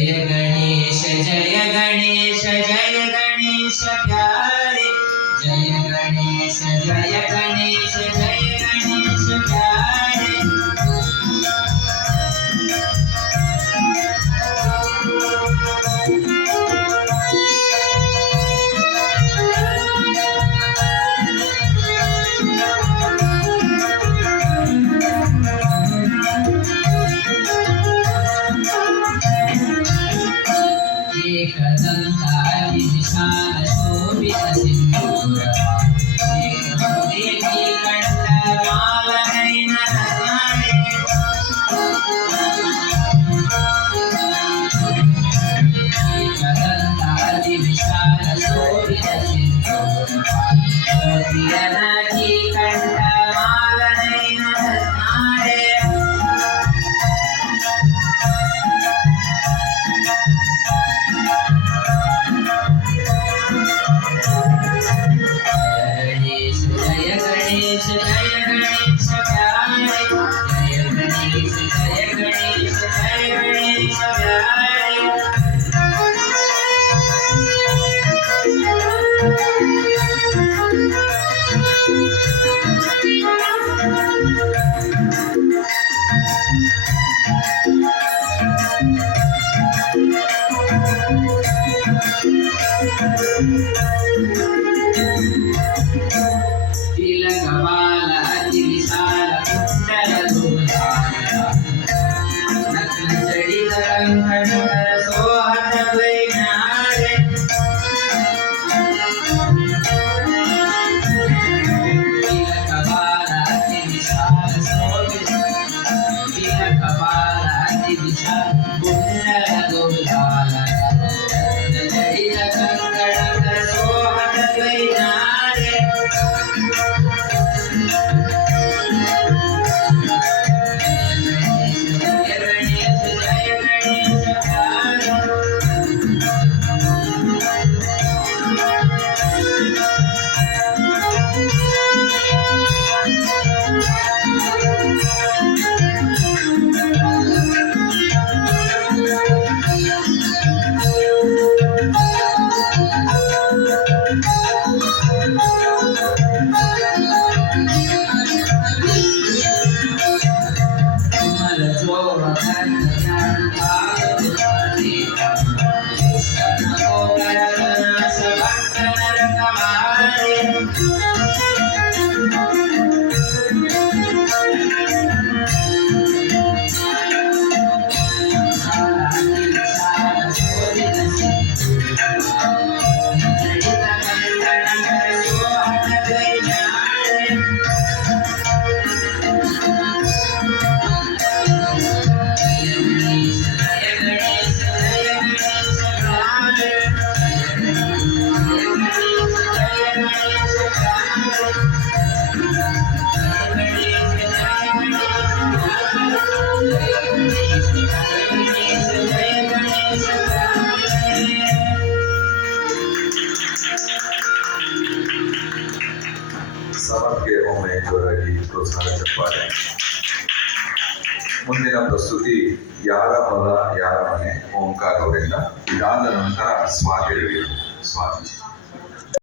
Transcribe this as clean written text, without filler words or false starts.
गणेश जय गणेश प्यारे जय गणेश जय गणेश प्यारे एकदंतादि विशाल शोभित सिंदूर एक कंठमाल नयन रत्नारे एकदंतादि विशाल शोभित सिंदूर मोतियन की कंठमाल नयन रत्नारे जय गणेश प्यारे जय गणेश प्यारे तिलकमाला अति विशाल कुंडल धूलाला नक्नजडित कंकणकर सोहत द्वैनारे तिलकमाला अति विशाल शोभित तिलकमाला अति विशाल कुंडल धूलाला नक्नजडित कंकणकर सोहत द्वैनारे ಸಮರ್ಗೆ ಒಮ್ಮೆ ಜೋರಾಗಿ ಪ್ರೋತ್ಸಾಹ ಚಪ್ಪಾಳೆ. ಮುಂದಿನ ಪ್ರಸ್ತುತಿ ಯಾರ ಹೊಲ ಯಾರ ಮನೆ ಓಂಕಾರ ಅವರಿಂದ. ಇದಾದ ನಂತರ ಸ್ವಾತಿ ಸ್ವಾತಿ